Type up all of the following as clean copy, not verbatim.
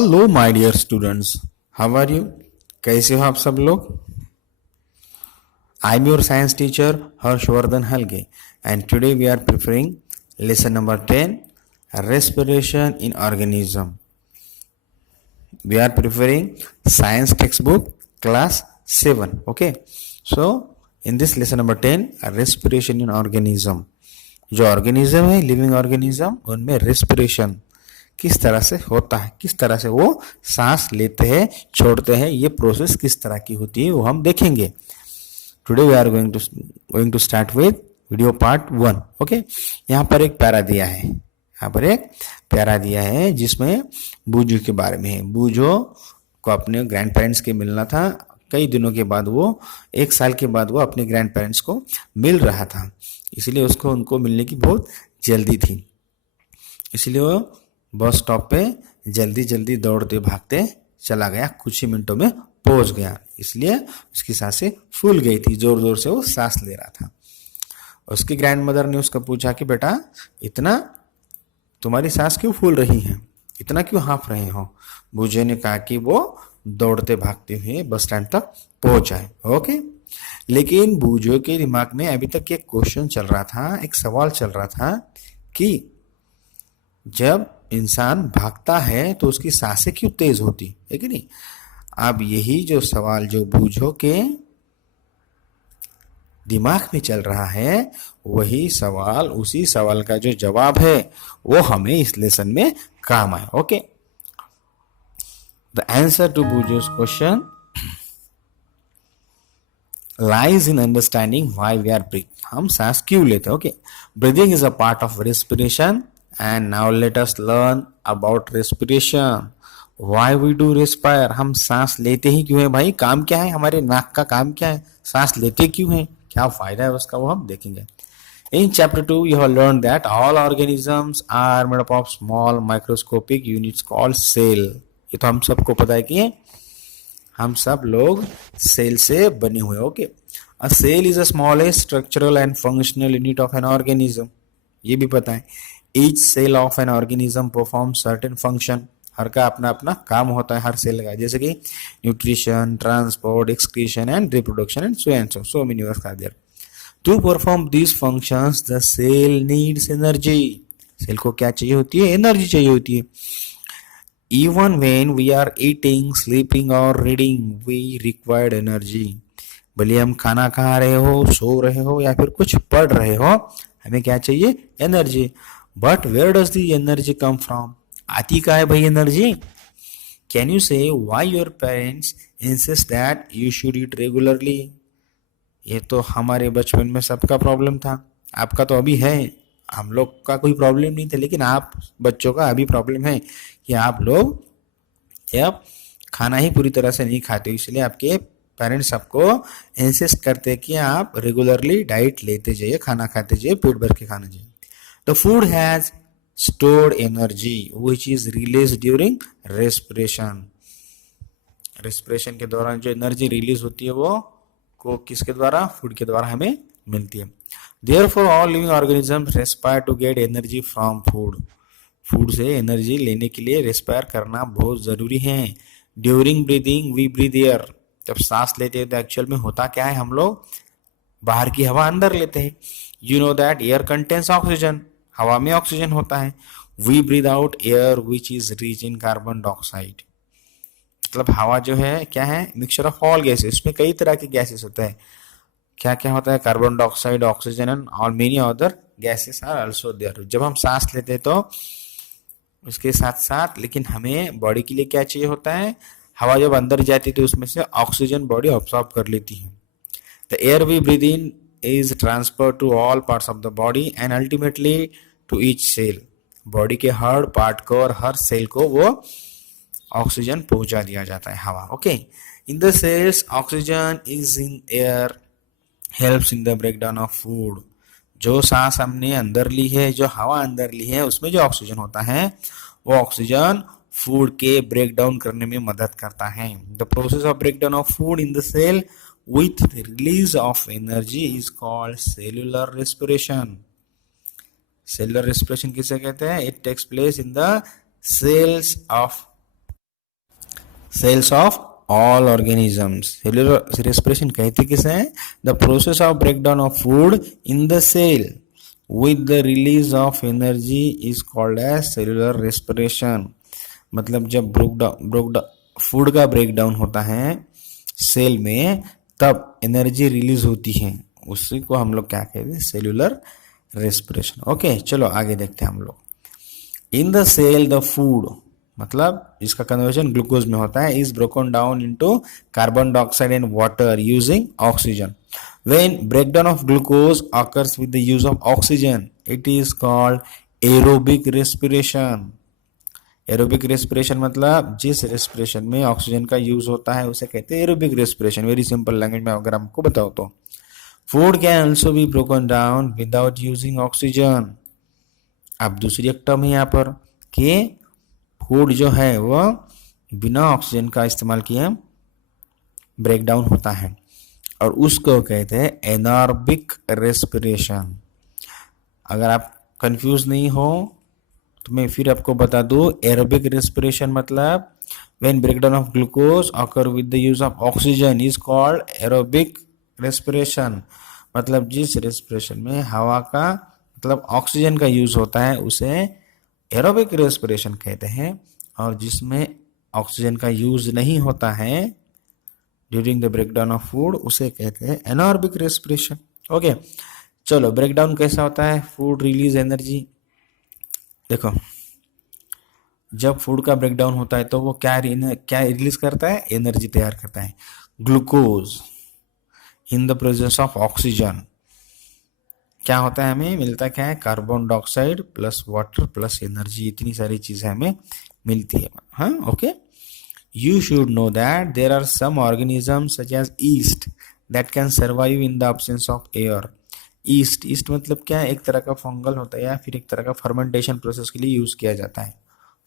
Hello my dear students, how are you? कैसे हो आप सब लोग? I am your science teacher Harshvardhan Halge and today we are preparing lesson number 10 respiration in organism. We are preparing science textbook class 7. Okay, so in this lesson number 10 respiration in organism, जो organism है living organism उनमें respiration किस तरह से होता है, किस तरह से वो सांस लेते हैं छोड़ते हैं, ये प्रोसेस किस तरह की होती है वो हम देखेंगे. Today we are going to start with video part 1. Okay, यहाँ पर एक पैरा दिया है, यहाँ पर एक प्यारा दिया है जिसमें बूजू के बारे में है. बूजो को अपने ग्रैंड पेरेंट्स के मिलना था. कई दिनों के बाद वो 1 साल के बाद वो अपने ग्रैंड पेरेंट्स को मिल रहा था, इसलिए उसको उनको मिलने की बहुत जल्दी थी. इसलिए वो बस स्टॉप पे जल्दी जल्दी दौड़ते भागते चला गया, कुछ ही मिनटों में पहुंच गया. इसलिए उसकी सांसें फूल गई थी, जोर जोर से वो सांस ले रहा था. उसकी ग्रैंड मदर ने उसको पूछा कि बेटा इतना तुम्हारी सांस क्यों फूल रही है, इतना क्यों हाँफ रहे हो? बूझे ने कहा कि वो दौड़ते भागते हुए बस स्टैंड तक पहुंच आए. ओके, लेकिन बूझो के दिमाग में अभी तक एक क्वेश्चन चल रहा था, एक सवाल चल रहा था कि जब इंसान भागता है तो उसकी सांसें क्यों तेज होती है कि नहीं. अब यही जो सवाल जो बूझो के दिमाग में चल रहा है, वही सवाल, उसी सवाल का जो जवाब है वो हमें इस लेसन में काम आए. ओके, द आंसर टू बूजोस question lies in understanding why we are breathing. हम सांस क्यों लेते हैं? Okay, breathing is a part of respiration and now let us learn about respiration. Why we do respire, हम सांस लेते ही क्यों है भाई? काम क्या है, हमारे नाक का काम क्या है? सांस लेते क्यों है, क्या फायदा है उसका, वो हम देखेंगे. In chapter 2 you have learned that all organisms are made up of small microscopic units called cell. ये तो हम सबको पता है कि हम सब लोग सेल से बने हुए. Okay, a cell is a smallest structural and functional unit of an organism. ये भी पता है. Each cell of an organism perform certain function. हर का अपना अपना काम होता है हर सेल का, जैसे कि nutrition, transport, excretion and reproduction and so many works are there. To perform these functions, the cell needs energy. Cell को क्या चाहिए होती है? एनर्जी चाहिए होती है. Even when we are eating, sleeping or reading, we require energy. भले हम खाना खा रहे हो, सो रहे हो या फिर कुछ पढ़ रहे हो, हमें क्या चाहिए? Energy. But where does the energy come from? आती कहाँ है भाई energy? Can you say why your parents insist that you should eat regularly? ये तो हमारे बचपन में सबका प्रॉब्लम था, आपका तो अभी है. हम लोग का कोई प्रॉब्लम नहीं था, लेकिन आप बच्चों का अभी प्रॉब्लम है कि आप लोग अब खाना ही पूरी तरह से नहीं खाते, इसलिए आपके पेरेंट्स आपको इंसिस्ट करते हैं कि आप रेगुलरली डाइट लेते जाइए, खाना खाते जाइए, पेट भर के खाना चाहिए. The food has stored energy which is release during respiration. Respiration के दौरान जो एनर्जी रिलीज होती है वो को किसके द्वारा? फूड के द्वारा हमें मिलती है. Therefore all living organisms respire to get energy from food. Food से एनर्जी लेने के लिए रेस्पायर करना बहुत जरूरी है. During breathing we breathe air. जब सांस लेते हैं तो एक्चुअल में होता क्या है, हम लोग बाहर की हवा अंदर लेते हैं. You know that air contains oxygen. हवा में ऑक्सीजन होता है. We breathe out air which is rich in carbon dioxide. मतलब हवा जो है क्या है? Mixture of all gases. इसमें कई तरह के गैसेस होते हैं. क्या क्या होता है? Carbon dioxide, oxygen and all many other gases are also there. जब हम सांस लेते हैं तो उसके साथ साथ लेकिन हमें बॉडी के लिए क्या चाहिए होता है? हवा जब अंदर जाती है तो उसमें से ऑक्सीजन बॉडी ऑब्जॉर्ब कर लेती है. The air we breathe in is transfer to all parts of the body and ultimately to each cell. Body के हर पार्ट को और हर सेल को वो ऑक्सीजन पहुंचा दिया जाता है, हवा. Okay, in the cells oxygen is in air helps in the breakdown of food. जो सांस हमने अंदर ली है, जो हवा अंदर ली है, उसमें जो ऑक्सीजन होता है वो ऑक्सीजन फूड के ब्रेक डाउन करने में मदद करता है. The process of break down of food in the cell with release of energy is called cellular respiration. Cellular respiration किसे कहते हैं? It takes place in the cells of cells of all organisms. Cellular respiration कहते किसे हैं? The process of breakdown of food in the cell with the release of energy is called as cellular respiration। मतलब जब food का breakdown होता है cell में, तब एनर्जी रिलीज होती है, उसी को हम लोग क्या कहते हैं? Cellular respiration. ओके, चलो आगे देखते हैं हम लोग। In the cell the food, मतलब इसका कन्वर्जन ग्लूकोज में होता है, is broken down into carbon dioxide and water using oxygen. When breakdown of glucose occurs with the use of oxygen, it is called aerobic respiration। Aerobic respiration मतलब जिस respiration में oxygen का use होता है उसे कहते हैं aerobic respiration. Very simple language में अगर हमको बताओ तो food can also be broken down without using oxygen. अब दूसरी एक टर्म है यहाँ पर कि फूड जो है वो बिना ऑक्सीजन का इस्तेमाल किए ब्रेक डाउन होता है, और उसको कहते हैं एनारोबिक रेस्पिरेशन। अगर आप कंफ्यूज नहीं हो तो मैं फिर आपको बता दूं, एरोबिक रेस्पिरेशन मतलब when breakdown of glucose occur with the use of oxygen is called aerobic respiration. मतलब जिस रेस्पिरेशन में हवा का मतलब ऑक्सीजन का यूज होता है उसे एरोबिक रेस्पिरेशन कहते हैं, और जिसमें ऑक्सीजन का यूज नहीं होता है during the breakdown of food उसे कहते हैं एनारोबिक रेस्पिरेशन। ओके, चलो ब्रेकडाउन कैसा होता है? Food release energy. देखो, जब फूड का ब्रेकडाउन होता है तो वो क्या रिलीज करता है? एनर्जी तैयार करता है। Glucose in the presence of oxygen क्या होता है? हमें मिलता क्या है? Carbon dioxide plus water plus energy, इतनी सारी चीजें हमें मिलती है। हाँ, okay. You should know that there are some organisms such as yeast that can survive in the absence of air। East मतलब क्या है? एक तरह का फंगल होता है या फिर एक तरह का फर्मेंटेशन प्रोसेस के लिए यूज किया जाता है।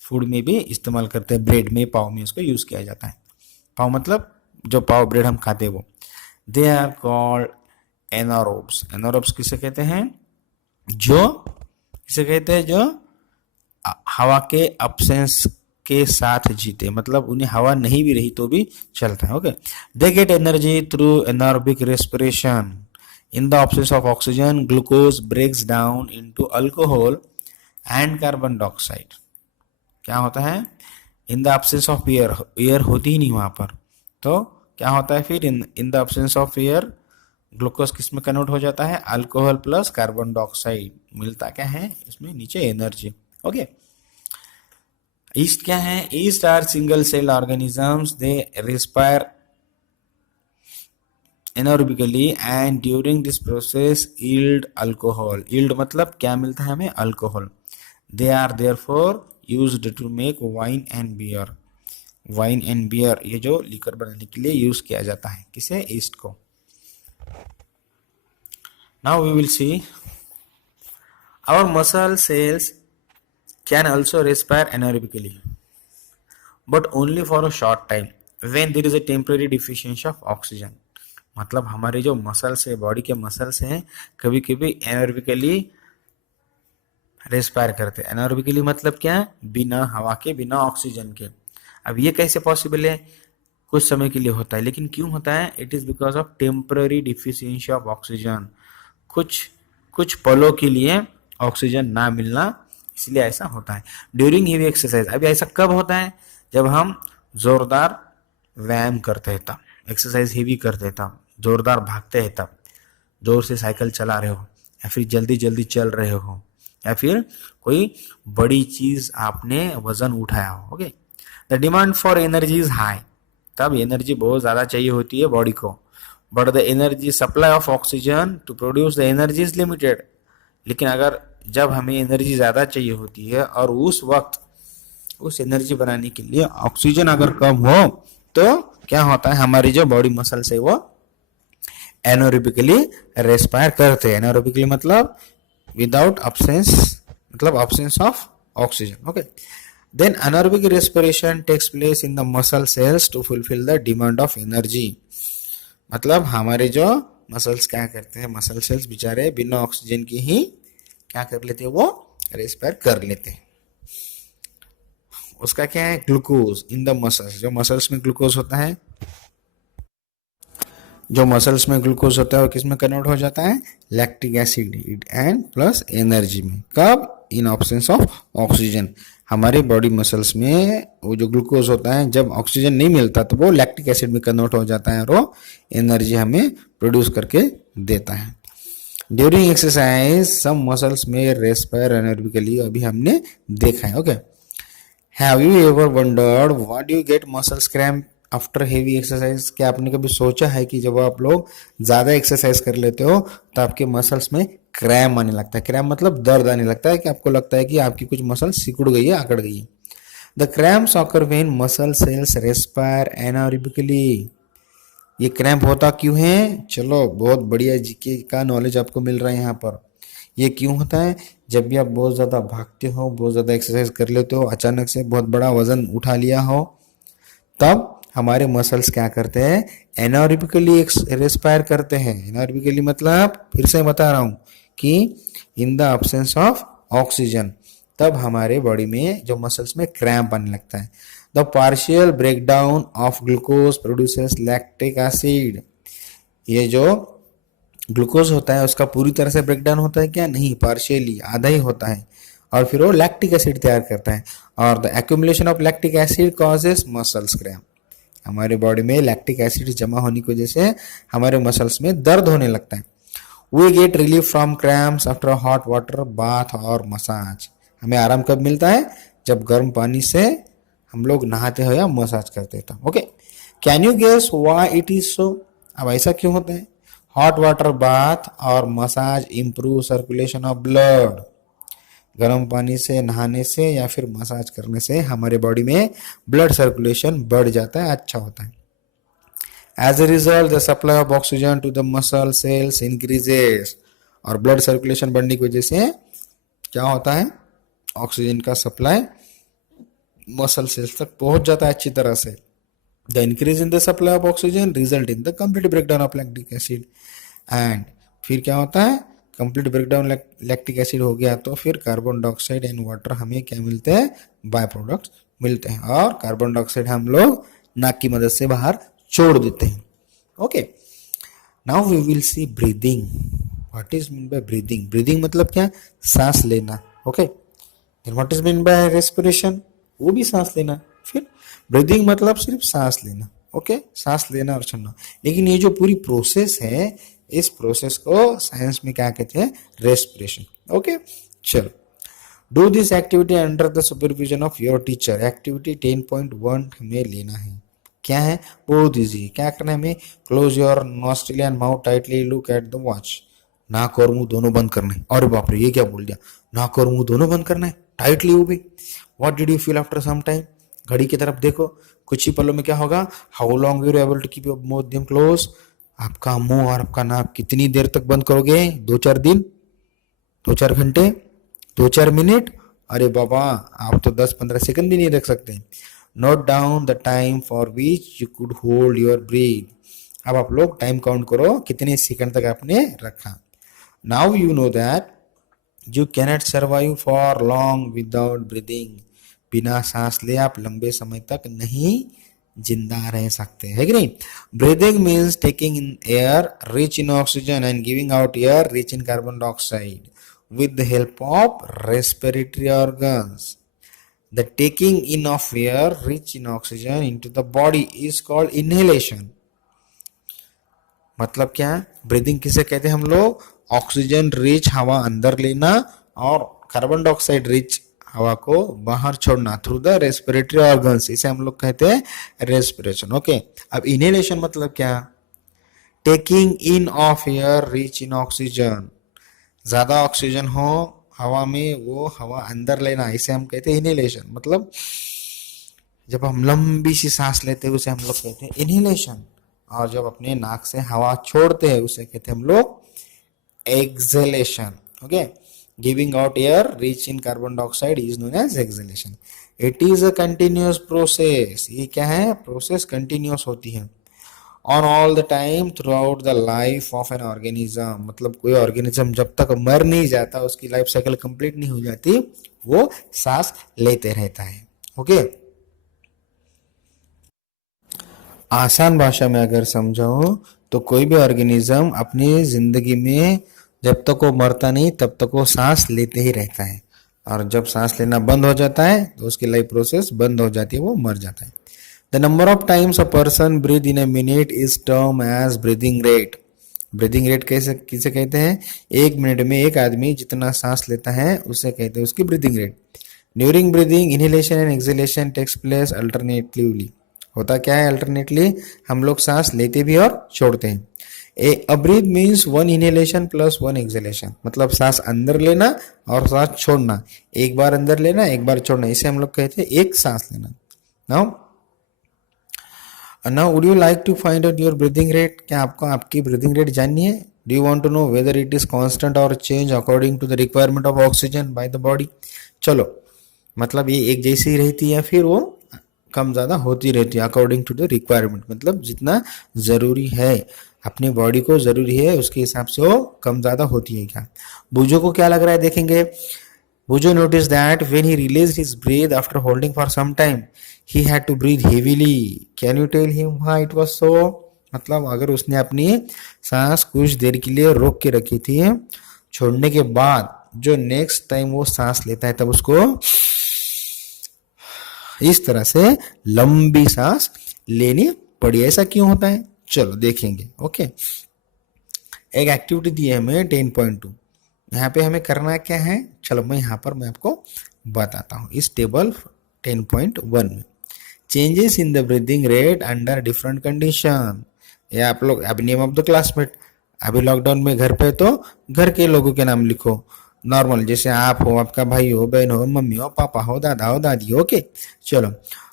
फूड में भी इस्तेमाल करते हैं, ब्रेड में, पाव में इसको यूज किया जाता है। पाव मतलब जो पाव ब्रेड हम खाते हैं वो। They are called anaerobes. Anaerobes किसे कहते हैं? जो किसे कहते हैं? जो हवा के अब्सेंस के साथ जीते, मतलब उन्हें हवा नहीं भी रही तो भी चलता है। Okay, they get energy through anaerobic respiration. In the absence of oxygen glucose breaks down into alcohol and carbon dioxide. क्या होता है? In the absence of air, air होती ही नहीं वहां पर, तो क्या होता है फिर? इन the absence of air glucose किस में कन्वर्ट हो जाता है? Alcohol plus carbon dioxide. मिलता क्या है इसमें? नीचे एनर्जी। ओके, ईस्ट क्या है? Yeast are single cell organisms, they respire anaerobically and during this process yield alcohol. Yield मतलब क्या मिलता है हमें? Alcohol. They are therefore used to make wine and beer. Wine and beer ये जो liquor बनाने के लिए यूज किया जाता है, किसे? ईस्ट को। Now we will see our muscle cells can also respire anaerobically, but only for a short time when there is a temporary deficiency of oxygen। मतलब हमारे जो मसल्स है, बॉडी के मसल्स हैं, कभी कभी एनारोबिकली रेस्पायर करते हैं। एनारोबिकली मतलब क्या? बिना हवा के, बिना ऑक्सीजन के। अब ये कैसे पॉसिबल है? कुछ समय के लिए होता है, लेकिन क्यों होता है? It is because of temporary deficiency of oxygen. कुछ पलों के लिए ऑक्सीजन ना मिलना, इसलिए ऐसा होता है। ड्यूरिंग हेवी एक्सरसाइज, अभी ऐसा कब होता है? जब हम जोरदार व्यायाम करते हैं तब, एक्सरसाइज हेवी करते हैं तब, जोरदार भागते हैं तब, जोर से साइकिल चला रहे हो या फिर जल्दी जल्दी चल रहे हो या फिर कोई बड़ी चीज आपने वजन उठाया हो। Okay, the demand for energy is high, तब एनर्जी बहुत ज्यादा चाहिए होती है बॉडी को। But the energy supply of oxygen to produce the energy is limited. लेकिन अगर जब हमें एनर्जी ज्यादा चाहिए होती है और उस वक्त उस एनर्जी बनाने के लिए ऑक्सीजन अगर कम हो तो क्या होता है? हमारी जो बॉडी मसल्स है वो एनारोबिकली रेस्पायर करते हैं। एनारोबिकली मतलब विदाउट ऑब्सेंस, मतलब absence of oxygen. Okay, then anaerobic respiration takes place in the muscle cells to fulfil the demand of energy. मतलब हमारे जो मसल्स क्या करते हैं? मसल सेल्स बेचारे बिना ऑक्सीजन की ही क्या कर लेते हैं? वो रेस्पायर कर लेते हैं। उसका क्या है, ग्लूकोज इन द मसल्स। जो मसल्स में ग्लूकोज होता है, जो मसल्स में ग्लूकोज होता है वो किस में कन्वर्ट हो जाता है, lactic acid and plus energy में। कब, इन ऑब्सेंस ऑफ ऑक्सीजन। हमारे बॉडी मसल्स में वो जो ग्लूकोज होता है, जब ऑक्सीजन नहीं मिलता तो वो लैक्टिक एसिड में कन्वर्ट हो जाता है और वो एनर्जी हमें प्रोड्यूस करके देता है। ड्यूरिंग एक्सरसाइज सम मसल्स में रेस्पायर एनारोबिकली, अभी हमने देखा है। Okay, have you ever wondered what you get muscles cramp after heavy exercise? क्या आपने कभी सोचा है कि जब आप लोग ज्यादा एक्सरसाइज कर लेते हो तो आपके मसल्स में क्रैम्प आने लगता है? क्रैम्प मतलब दर्द आने लगता है, कि आपको लगता है कि आपकी कुछ मसल सिकुड़ गई है, अकड़ गई है। The cramps occur when muscle cells respire anaerobically. ये क्रैम्प होता क्यों है? चलो, बहुत बढ़िया जीके का नॉलेज आपको मिल रहा है यहाँ पर। ये क्यों होता है? जब भी आप बहुत ज़्यादा भागते हो, बहुत ज़्यादा एक्सरसाइज कर लेते हो, अचानक से बहुत बड़ा वजन उठा लिया हो, तब हमारे मसल्स क्या करते हैं, एनारोबिकली रेस्पायर करते हैं। एनारोबिकली मतलब, फिर से बता रहा हूँ कि in the absence of oxygen, तब हमारे बॉडी में जो मसल्स में क्रैम्प आने लगता है। The partial breakdown of glucose produces lactic acid. ये जो ग्लूकोज होता है उसका पूरी तरह से ब्रेकडाउन होता है क्या? नहीं, पार्शियली, आधा ही होता है, और फिर वो लैक्टिक एसिड तैयार करता है। और the accumulation of lactic acid causes muscles cramp. हमारे बॉडी में लैक्टिक एसिड जमा होने की वजह से हमारे मसल्स में दर्द होने लगता है। We get relief from cramps after hot water bath और मसाज। हमें आराम कब मिलता है? जब गर्म पानी से हम लोग नहाते हो या मसाज करते हैं। Okay, can you guess why it is so? अब ऐसा क्यों होता है? हॉट वाटर बाथ और massage improve circulation of blood. गर्म पानी से नहाने से या फिर मसाज करने से हमारे बॉडी में ब्लड सर्कुलेशन बढ़ जाता है, अच्छा होता है। As a result the supply of oxygen to the muscle cells increases. और ब्लड सर्कुलेशन बढ़ने की वजह से क्या होता है, ऑक्सीजन का सप्लाई मसल सेल्स तक पहुंच जाता है अच्छी तरह से। The increase in the supply of oxygen result in the complete breakdown of lactic acid. And फिर क्या होता है, कंप्लीट ब्रेकडाउन लैक्टिक एसिड हो गया तो फिर कार्बन डाइऑक्साइड एंड वाटर हमें क्या मिलते हैं, बाय प्रोडक्ट्स मिलते हैं। और कार्बन डाइऑक्साइड हम लोग नाक की मदद से बाहर छोड़ देते हैं। Okay, now we will see breathing. What is mean by breathing? Breathing मतलब क्या? सांस लेना। Okay, what is mean by respiration? वो भी सांस लेना। फिर ब्रीदिंग मतलब सिर्फ सांस लेना। ओके, सांस लेना और छोड़ना। लेकिन ये जो पूरी प्रोसेस है, इस प्रोसेस को साइंस में क्या कहते हैं, रेस्पिरेशन। ओके, चलो, do this activity under the supervision of your teacher. Activity 10.1 हमें लेना है। क्या है? बहुत इजी। क्या करना है हमें? Close your nostril and mouth tightly, look at the watch. नाक और मुंह दोनों बंद करना है। अरे बाप रे, ये क्या बोल दिया, नाक और मुंह दोनों बंद करना है, टाइटली वो भी। What did you feel after some time? घड़ी की तरफ देखो, कुछ ही पलों में क्या होगा, how long you able to keep your mouth them close. आपका मुंह और आपका नाक कितनी देर तक बंद करोगे? 2-4 दिन, 2-4 घंटे, 2-4 मिनट? अरे बाबा, आप तो 10-15 सेकंड भी नहीं रख सकते। Note down the time for which you could hold your breathe. अब आप लोग टाइम काउंट करो, कितने सेकंड तक आपने रखा। Now you know that you cannot survive for long without breathing. बिना सांस ले आप लंबे समय तक नहीं जिंदा रह सकते, है कि नहीं? Breathing means taking in air rich in oxygen and giving out air rich in carbon dioxide with the help of respiratory organs. The taking in of air rich in oxygen into the body is called inhalation. मतलब क्या? Breathing किसे कहते हैं हम लोग? Oxygen rich हवा अंदर लेना और कार्बन डाइऑक्साइड रिच हवा को बाहर छोड़ना थ्रू द रेस्पिरेटरी ऑर्गन्स, इसे हम लोग कहते हैं रेस्पिरेशन। ओके, अब इनहेलेशन मतलब क्या? Taking in of air rich in oxygen. ज्यादा ऑक्सीजन हो हवा में, वो हवा अंदर लेना, इसे हम कहते हैं इनहेलेशन। मतलब जब हम लंबी सी सांस लेते हैं उसे हम लोग कहते हैं इनहेलेशन, और जब अपने नाक से हवा छोड़ते हैं उसे कहते हैं हम लोग exhalation. Okay, giving out air rich in carbon dioxide is known as exhalation. It is a continuous process. ये क्या है? प्रोसेस कंटिन्यूअस होती है। On all the time throughout the life of an organism. मतलब कोई organism जब तक मर नहीं जाता, उसकी लाइफ साइकिल कंप्लीट नहीं हो जाती, वो सांस लेते रहता है। ओके, आसान भाषा में अगर समझाऊं तो कोई भी ऑर्गेनिज्म अपनी जिंदगी में जब तक वो मरता नहीं तब तक वो सांस लेते ही रहता है, और जब सांस लेना बंद हो जाता है तो उसकी लाइफ प्रोसेस बंद हो जाती है, वो मर जाता है। The number of times a person breathe in a minute is term as breathing rate. Breathing rate कैसे किसे कहते हैं? एक मिनट में एक आदमी जितना सांस लेता है उसे कहते हैं उसकी breathing rate. During breathing inhalation and exhalation takes place alternatively. होता क्या है अल्टरनेटली? हम लोग सांस लेते भी और छोड़ते हैं। A breath means one inhalation plus one exhalation, मतलब सांस अंदर लेना और सांस छोड़ना, एक बार अंदर लेना एक बार छोड़ना, इसे हम लोग कहते हैं एक सांस लेना। Now would you like to find out your breathing rate? क्या आपको आपकी ब्रीदिंग रेट जाननी है? Do you want to know whether it is constant और change according to the requirement of oxygen by the body? चलो, मतलब ये एक जैसी ही रहती है फिर वो कम ज़्यादा होती रहती है अकॉर्डिंग टू द रिक्वायरमेंट, मतलब जितना ज़रूरी है अपनी बॉडी को ज़रूरी है उसके हिसाब से वो कम ज़्यादा होती है। क्या बूझो को क्या लग रहा है देखेंगे। बूझो noticed that when he released his breath after holding for some time, he had to breathe heavily. Can you tell him why it was so? मतलब अगर उसने अपनी सांस कुछ देर के लिए रोक के रखी थी, छोड़ने के बाद जो नेक्स्ट टाइम वो सांस लेता है तब उसको इस तरह से लंबी सांस लेनी पड़ी। ऐसा क्यों होता है चलो देखेंगे। ओके, एक एक्टिविटी दी है हमें 10.2। यहाँ पे हमें करना क्या है, चलो मैं यहाँ पर मैं आपको बताता हूँ। इस टेबल 10.1 में changes in the breathing rate under different condition, ये आप लोग अब नेम ऑफ द क्लासमेट, अभी लॉकडाउन में घर पे तो घर के लोगों के नाम लिखो नॉर्मल, जैसे आप हो, आपका भाई हो, बहन हो, मम्मी हो, पापा हो, दादा हो, दादी हो। ओके, चलो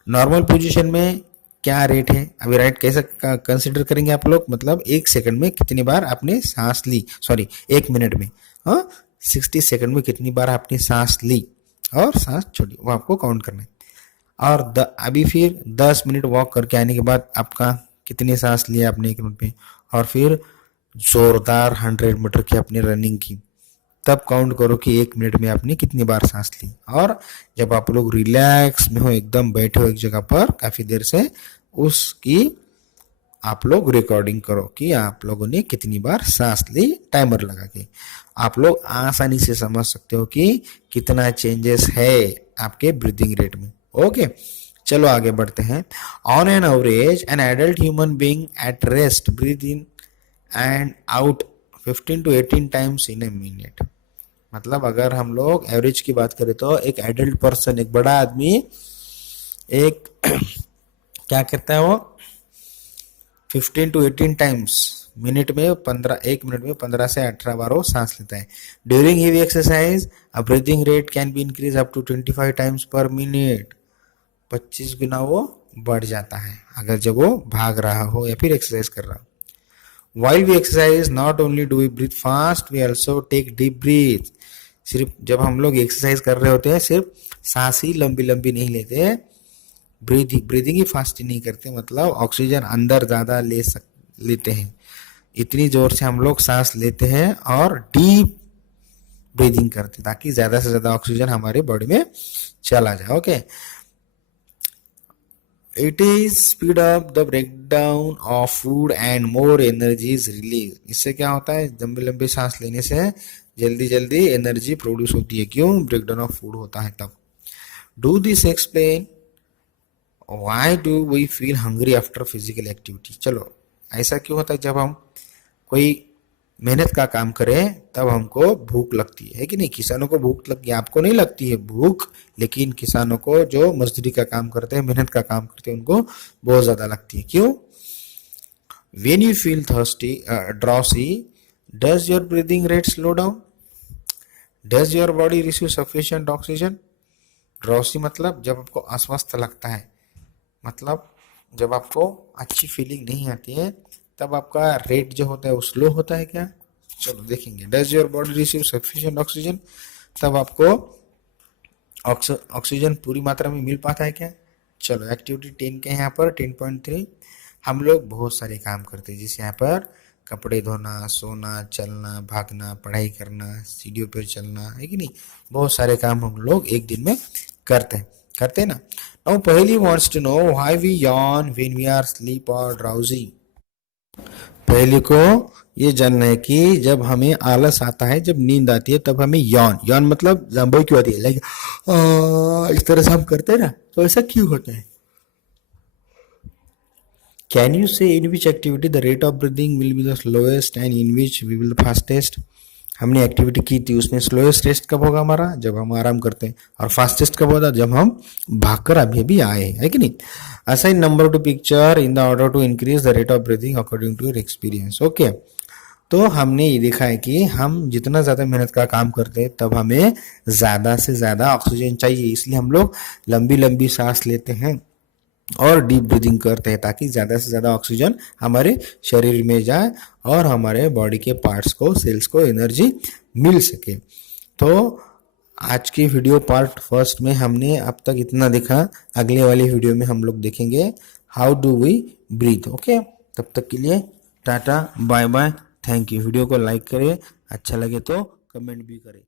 नॉर्मल पोजीशन में क्या रेट है अभी राइट कैसे कंसिडर करेंगे आप लोग, मतलब एक सेकंड में कितनी बार आपने सांस ली, सॉरी एक मिनट में, हाँ 60 सेकंड में कितनी बार आपने सांस ली और सांस छोड़ी, वो आपको काउंट करना है। और अभी फिर 10 मिनट वॉक करके आने के बाद आपका कितनी सांस लिया आपने एक मिनट में, और फिर जोरदार 100 मीटर की आपने रनिंग की, तब काउंट करो कि एक मिनट में आपने कितनी बार सांस ली। और जब आप लोग रिलैक्स में हो, एकदम बैठे हो एक जगह पर काफी देर से, उसकी आप लोग रिकॉर्डिंग करो कि आप लोगों ने कितनी बार सांस ली, टाइमर लगा के। आप लोग आसानी से समझ सकते हो कि कितना चेंजेस है आपके ब्रीदिंग रेट में। ओके, चलो आगे बढ़ते हैं। On an average an adult human being at rest breathe in and out 15 to 18 times in a minute. मतलब अगर हम लोग एवरेज की बात करें तो एक एडल्ट पर्सन, एक बड़ा आदमी एक क्या करता है वो 15 to 18 टाइम्स मिनट में 15, एक मिनट में 15 से 18 बार वो सांस लेता है। During heavy exercise a breathing rate can be increase up to 25 times per minute. 25 गुना वो बढ़ जाता है अगर जब वो भाग रहा हो या फिर एक्सरसाइज कर रहा हो। While we exercise, not only do we breathe fast, we also take deep breath. सिर्फ जब हम लोग एक्सरसाइज कर रहे होते हैं सिर्फ सांस ही लंबी लंबी नहीं लेते, ब्रीदिंग ही फास्ट नहीं करते, मतलब ऑक्सीजन अंदर ज्यादा लेते हैं, इतनी जोर से हम लोग सांस लेते हैं और डीप ब्रीदिंग करते ताकि ज्यादा से ज्यादा ऑक्सीजन हमारे बॉडी में चला जाए। Okay, it is speed up the breakdown of food and more energy is release. इससे क्या होता है, लंबी लंबी सांस लेने से जल्दी जल्दी एनर्जी प्रोड्यूस होती है, क्यों, ब्रेकडाउन ऑफ फूड होता है तब। Do this explain why do we feel hungry after physical activity. चलो ऐसा क्यों होता है, जब हम कोई मेहनत का काम करें तब हमको भूख लगती है कि नहीं। किसानों को भूख लगती है, आपको नहीं लगती है भूख, लेकिन किसानों को जो मजदूरी का काम करते हैं, मेहनत का काम करते हैं, उनको बहुत ज्यादा लगती है। क्यों? When you feel thirsty, drowsy, does your breathing rate slow down? Does your body receive sufficient oxygen? ड्रॉसी मतलब जब आपको अस्वस्थ लगता है, मतलब जब आपको अच्छी फीलिंग नहीं आती है तब आपका रेट जो होता है वो स्लो होता है क्या? चलो देखेंगे। Does your body receive sufficient oxygen, तब आपको ऑक्सीजन पूरी मात्रा में मिल पाता है क्या? चलो एक्टिविटी 10 के यहाँ पर 10.3 हम लोग बहुत सारे काम करते हैं, जैसे यहाँ पर कपड़े धोना, सोना, चलना, भागना, पढ़ाई करना, सीढ़ियों पर चलना, है कि नहीं, बहुत सारे काम हम लोग एक दिन में करते हैं। करते हैं ना। Now Paheli wants to know why we yawn when we are sleep और ड्राउजी। पहली को ये जानना है कि जब हमें आलस आता है, जब नींद आती है, तब हमें यौन यौन मतलब जम्बो क्यों आती है, लाइक इस तरह से हम करते हैं ना, तो ऐसा क्यों होता है। Can you say in which activity the rate of breathing will be the slowest and in which we will the fastest. हमने एक्टिविटी की थी, उसमें स्लोएस्ट टेस्ट कब होगा हमारा, जब हम आराम करते हैं, और फास्टेस्ट कब होता है, जब हम भागकर अभी अभी आए हैं, है कि नहीं। Assign number to picture in the order to increase the rate of breathing according to your experience. Okay, तो हमने ये देखा है कि हम जितना ज़्यादा मेहनत का काम करते हैं तब हमें ज़्यादा से ज़्यादा ऑक्सीजन चाहिए, इसलिए हम लोग लंबी लंबी सांस लेते हैं और डीप ब्रीदिंग करते हैं, ताकि ज़्यादा से ज़्यादा ऑक्सीजन हमारे शरीर में जाए और हमारे बॉडी के पार्ट्स को, सेल्स को एनर्जी मिल सके। तो आज की वीडियो पार्ट फर्स्ट में हमने अब तक इतना देखा। अगले वाली वीडियो में हम लोग देखेंगे how do we breathe. Okay, तब तक के लिए tata bye bye, thank you. Video को लाइक करें, अच्छा लगे तो कमेंट भी करें।